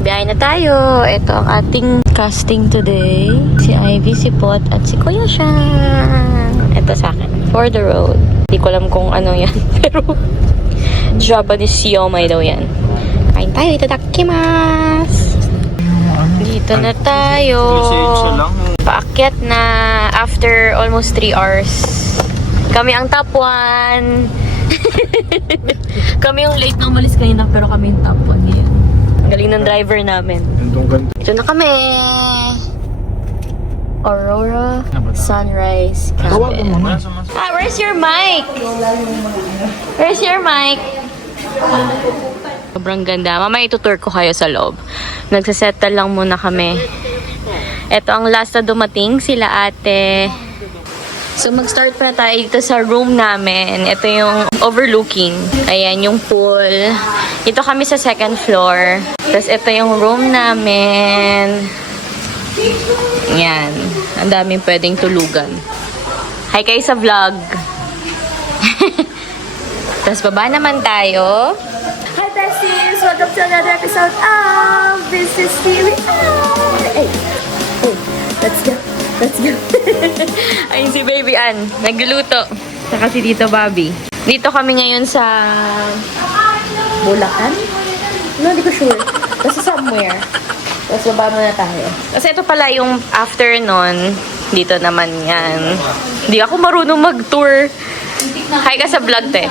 Biyahe na tayo. Ito ang ating casting today. Si Ivy, si Pot, at si Kuya Shang. Ito sa akin. For the road. Hindi ko alam kung ano yan. Pero Japanese siomai daw yan. Kain tayo. Itadakimasu. Dito na tayo. Paakyat na after almost 3 hours. Kami ang top 1. Kami yung late na umalis kanina, pero kami yung top 1 ngayon. Ang galing ng driver namin. Ito na kami. Aurora Sunrise Cabin. Where's your mic? Where's your mic? Sobrang ganda. Mamaya itutour ko kayo sa loob. Nagsasettle lang muna kami. Ito ang last na dumating, sila ate. So, mag-start pa na tayo dito sa room namin. Ito yung overlooking. Ayan, yung pool. Dito kami sa 2nd floor. Tapos, ito yung room namin. Ayan. Ang daming pwedeng tulugan. Hi kayo sa vlog. Tapos, baba naman tayo. Hi besties! Welcome to another episode of This is Really Hey! Oh, let's go! Let's go! Ayun si Baby Ann. Nagluluto. Saka si Tito Bobby. Dito kami ngayon sa Bulacan? No, hindi ko sure. Basta somewhere. Tapos baba muna tayo. Kasi ito pala yung after nun. Dito naman yan. Hindi ako marunong mag-tour. Hi ka sa vlog, te.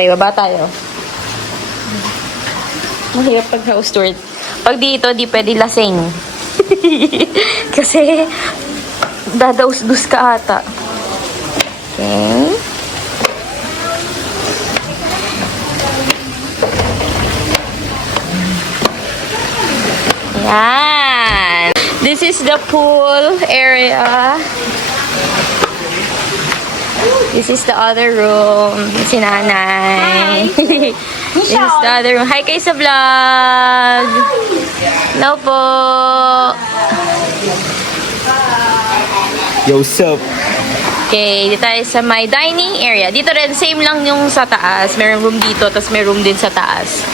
Tayo, baba tayo. Mahirap pag house tour. Pag dito, di pwede lasing. Kasi dadaus-dus ka ata. Okay. Yan. This is the pool area. This is the other room. Si Nanay. This is the other room. Hi kayo sa vlog. Hello po. Yo, what's up? Okay, dito tayo sa my dining area. Dito rin, same lang yung sa taas. May room dito, tapos may room din sa taas.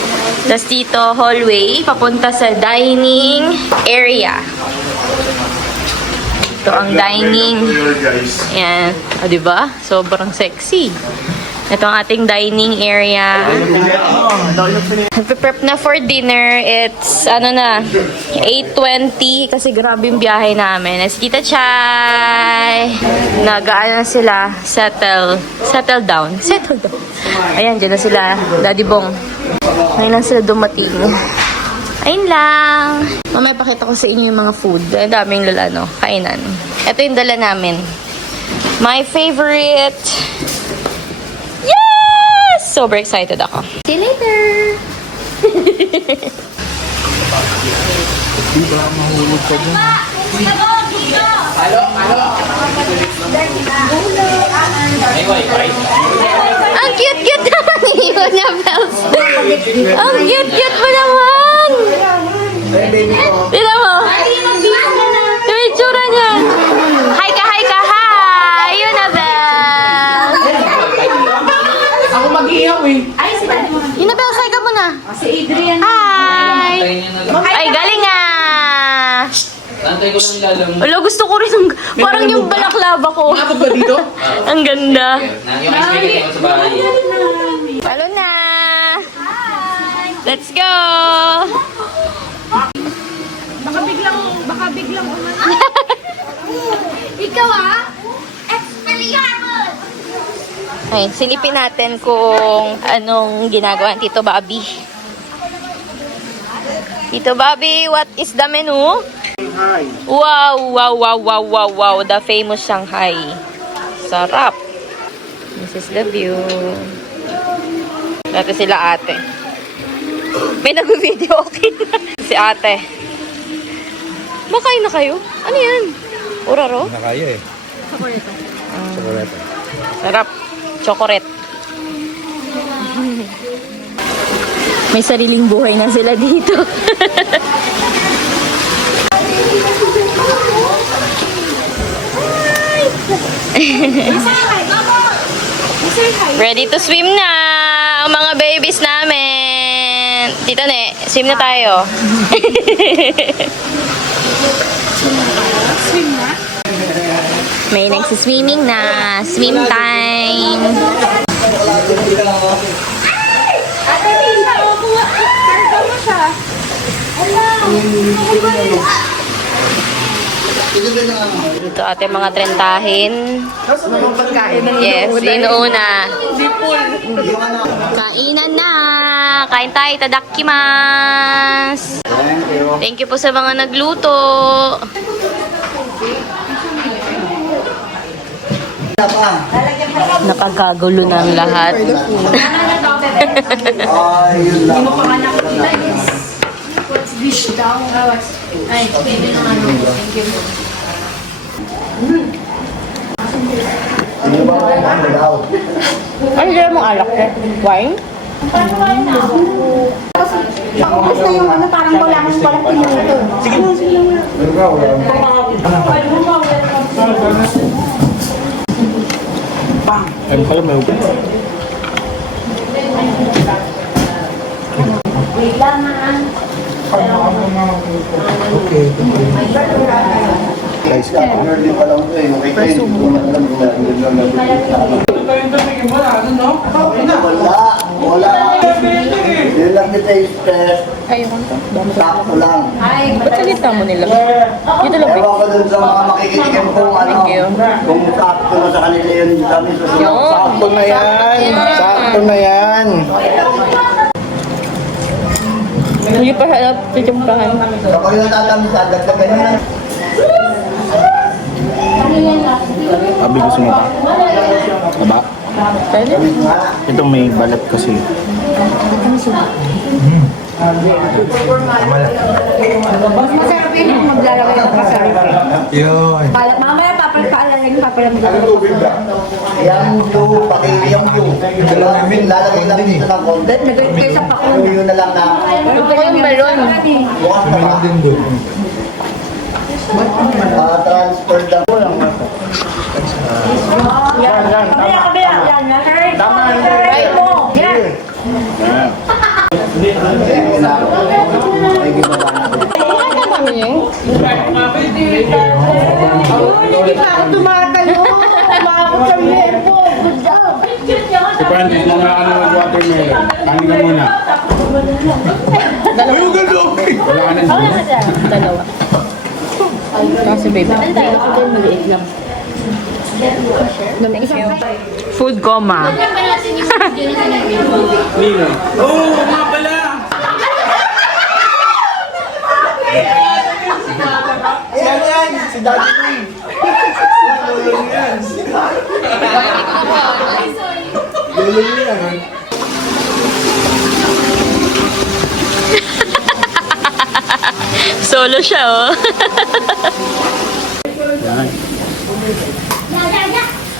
Tapos dito, hallway, papunta sa dining area. Ito ang dining. Ayan. O, diba? Sobrang sexy. Ito ang ating dining area. Nagpe-prep na for dinner. It's, 8:20 kasi grabe yung biyahe namin. As Tita Chay. Nagaan na sila. Settle down. Ayan, dyan na sila. Daddy Bong. Ngayon lang sila dumating. Ayun lang. Mamaya pakita ko sa inyo yung mga food. Ang daming kainan. Ito yung dala namin. My favorite. Yes! Super excited ako. See you later! Diba, mahulog ka dyan? Ang cute-cute naman yun, Nabels. Ang cute-cute mo naman. Tignan mo. Yung itsura niya. Hi ka. Hi! Yun, Nabels. Ako mag-ihaw eh. Yun, Nabels, hi ka muna. Si Adrian. Hi! Ay, galing nga. Nantay ko lang lalam. Wala, gusto ko rin parang yung balaklava ko. Nakapag ba dito? Ang ganda. Yung ice cream sa bahay. Palo na. Let's go. Baka biglang Ikaw Expelliarmus! Ay, silipin natin kung anong ginagawa ni Tito Bobby. Tito Bobby, what is the menu? Wow. The famous Shanghai. Sarap. This is the view. Dati sila ate. May nag-video, okay na. Si ate. Makain na kayo? Ano yan? Uraro? Nakaya eh. Chocolate. Sarap. Chocolate. May sariling buhay na sila dito. Ready to swim na ang mga babies namin. Tita Ne, swim na tayo. Swim na? May nagsiswimming na. Swim time. Ate, Lisa, kuha. Karga mo siya. Ito ate mga trentahin. Pagkain ng Yes, inuuna. Kainan na! Kain tayo, tadakimasu! Thank you po sa mga nagluto. Napagkagulo na ang lahat. Wish daw. Ay, pwede na ano. Thank you. Ano dyan mong alak eh? Wine? Paubos na yung ano, parang walang pinuto. Sige. Ayun pala may upo. Wait lang ha. Guys, early pa lang ito eh. Okay, wala. Yun lang kita i-stress. Sakto lang. Ba't salita mo nila? Dito lang. Ewan ko dun sa mga makikitikin kung ano. Kung sakto na sa kanila yun kami susunod. Sakto na yan! Sakto na yan! Hindi pa sa titimpahan. Kapag natatamis, dagdagan nyo na. Abi, gusto mo pa? Aba? Ito may balat kasi. Masarap yun yung maglalagay ng kasarap. Yun. Mamaya papalalagay papalamig. Yung lalagay lang dito ng konti. Nagay kayo sa pakong. Yun na lang na. Gusto ko yung melon. Bukas na ba? Transfer lang po lang. Tama. Right mo. Yan. Ay, ginawa natin. Hindi pa ako tumatayo. Umakot sa liempo. Good job. Si Francis, mga ano watermelon. Kanin ka muna. Wala ka na. Dalawa. Kasi baby. Food coma. Nino. Oo, nga pala. Si Daddy Ray. Solo siya, oh.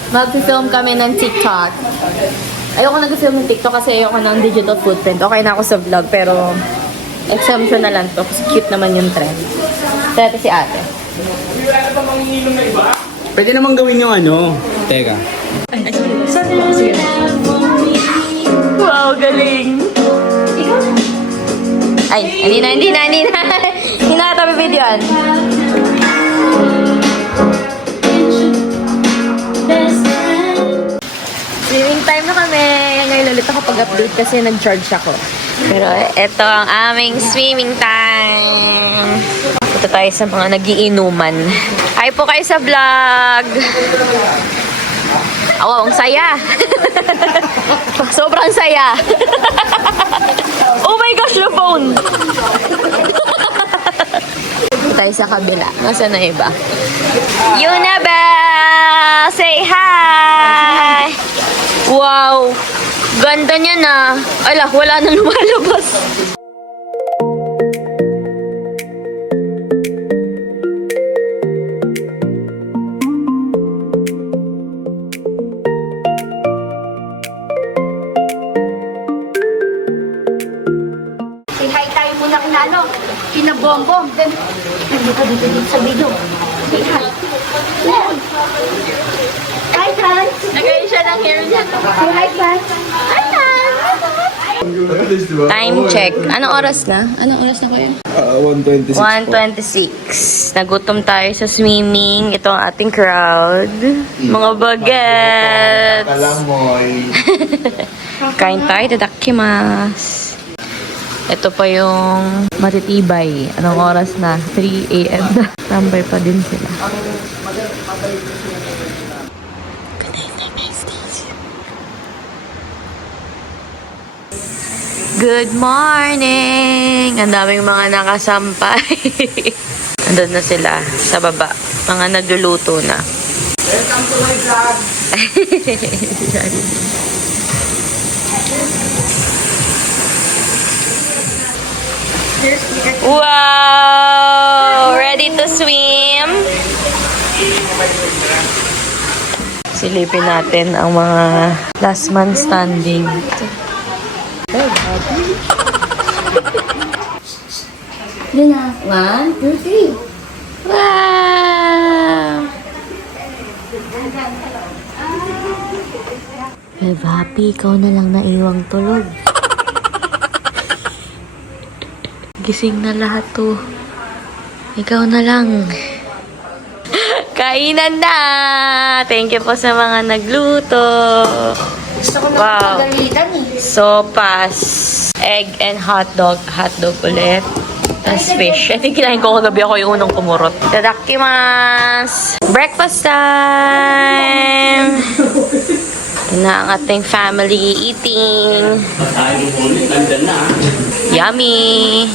Mag-film kami ng TikTok. Ayoko nag-film ng TikTok kasi ayoko ng digital footprint. Okay na ako sa vlog, pero exemption na lang to. Kasi cute naman yung trend. Dati si ate. Pwede naman gawin yung ano. Teka. Wow, galing! Ay, hindi na. Hindi na tabi videoan. Swimming time na kami. Ngayon ulit ako pag-update kasi nag-charge ako. Pero ito ang aming swimming time. Ito tayo sa mga nagiinuman. Hi po kayo sa vlog! Wow, ang saya! Sobrang saya! Oh my gosh, yung phone! Tayo sa kabila. Nasaan na iba? Yunabel! Say hi! Wow! Ganda niya na. Ala, wala nang lumalabas. Say hi tayo muna kinalo. Kinabombom. Then, nandito dito sa video. Say hi. Hi, Tan. Nagayon siya ng hair niya. Say hi, Tan. Hi, Tan. Time check. Anong oras na? Anong oras na kuya? 126 1:26. Nagutom tayo sa swimming. Ito ang ating crowd. Mga bagets. Kalamoy. Kain tayo, tadakimasu. Ito pa yung matitibay. Anong oras na? 3 a.m. na. Number pa din sila. Good night, my besties. Good morning! Ang daming mga nakasampay. Andun na sila sa baba. Mga nagluluto na. Welcome to my vlog. Wow! Ready to swim? Silipin natin ang mga last man standing. Yun na. 1, 2, 3. Wow! Well, happy, ikaw na lang naiwang tulog. Gising na lahat to. Ikaw na lang. Kainan na! Thank you po sa mga nagluto. Gusto ko Wow. magagalitan eh. Sopas, egg and hotdog. Hotdog ulit. Tapos fish. I think kinain ko kagabi ako yung unang kumurot. Tadakimasu! Breakfast time! Ito na ang ating family eating. Yummy!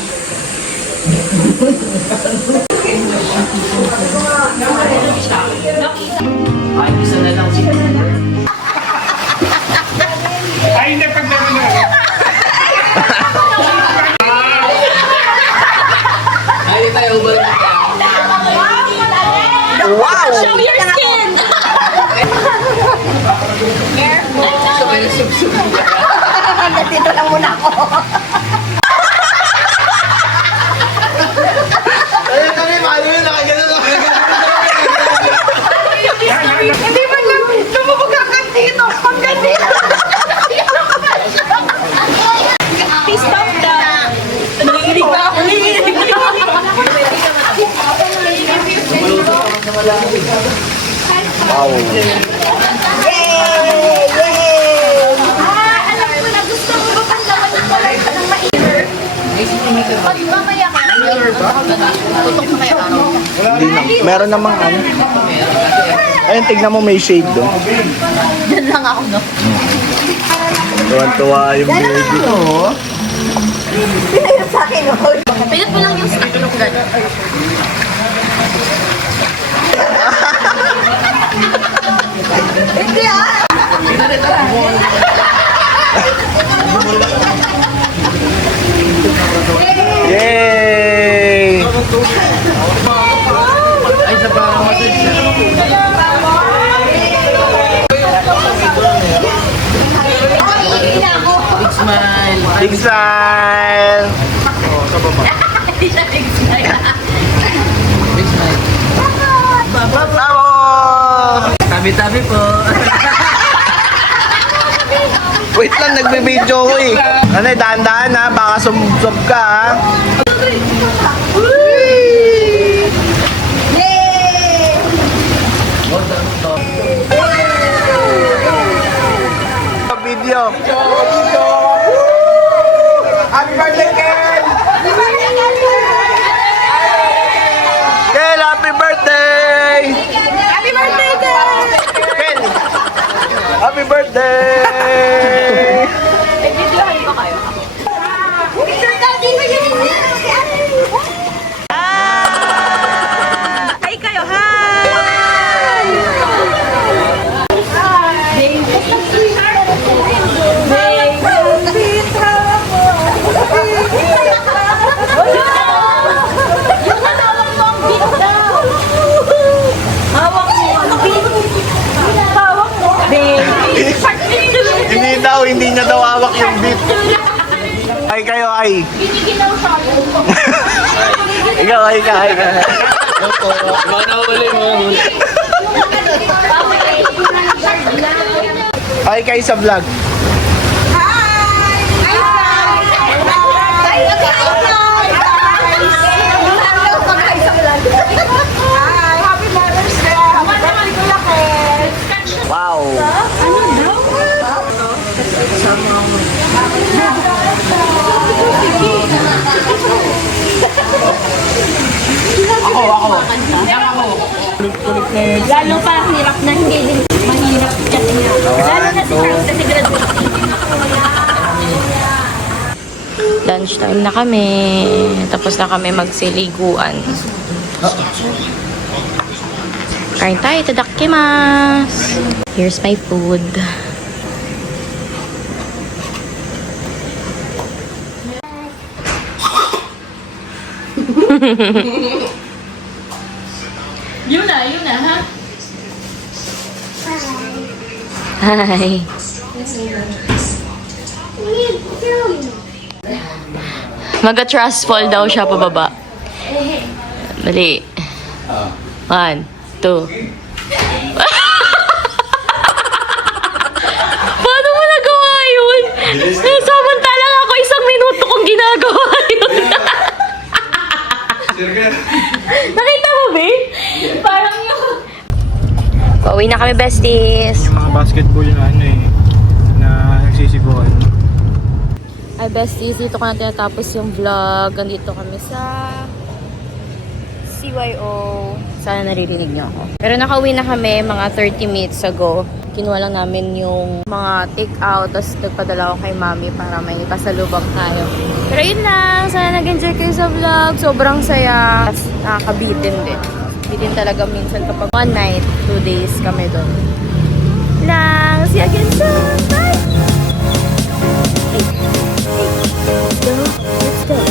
Ay, hindi pag namin Show your skin! Dito lang muna ako. Ayun kami, paano yun? Nakagano lang. Hindi man lang lumubog dito. Pag ganito. Please stop that. Nanginginig na ako. Wow. Alam ko na gusto mo ba panlawan ng kulay ng mainer? Pag mamaya ka, tutok na kaya ano? Hindi na. Meron namang ano. Ayun, tignan mo may shade doon. Diyan lang ako, no? Tuwan-tuwa yung baby. Oo. Pinahirap sa akin, no? Pinat mo lang yung snack nung gano'n. Hindi ah! Yay! Ay, sa parang Big smile! Bravo! Tabi-tabi po. Wait lang, nagbe-video ko eh. Ano eh, dahan-dahan ha, baka sumsub ka ha. Video. Happy birthday, Ken! Ken, happy birthday! Happy birthday, guys! Ken! Happy birthday! Picture daddy ko yun! Ay kayo, hi! Hindi niya daw hawak yung beat. Ay kayo, ay. Ikaw, ay ka, ay ka. Ay kayo sa vlog. Hi! Kulit na yun. Lalo pa, hirap na hindi din mahirap kasi nga. Lalo na si Carl kasi graduate. Lunchtime na kami. Tapos na kami magsiliguan. Kain tayo, itadakimasu. Here's my food. Yun na, ha? Hi. Maga-trust fall daw siya pababa. Dali. 1, 2. Paano mo nagawa yun? Samantalang ako 1 minuto kong ginagawa yun. Nakita mo, babe? Parang yung... Pauwi na kami, besties. Yung mga basketball na na nagsisiguan. Ay, besties, dito ko na tinatapos yung vlog. Andito kami sa CYO. Sana naririnig niyo ako. Pero nakauwi na kami mga 30 minutes ago. Kinuha lang namin yung mga take-out. Tapos nagpadala ko kay mami para may pasalubong tayo. Pero yun lang. Sana nag-enjoy kayo sa vlog. Sobrang saya. Tapos nakakabitin din. Bitin talaga minsan kapag 1 night, 2 days kami doon. Lang. See you again soon. Bye! Let's go. Let's go.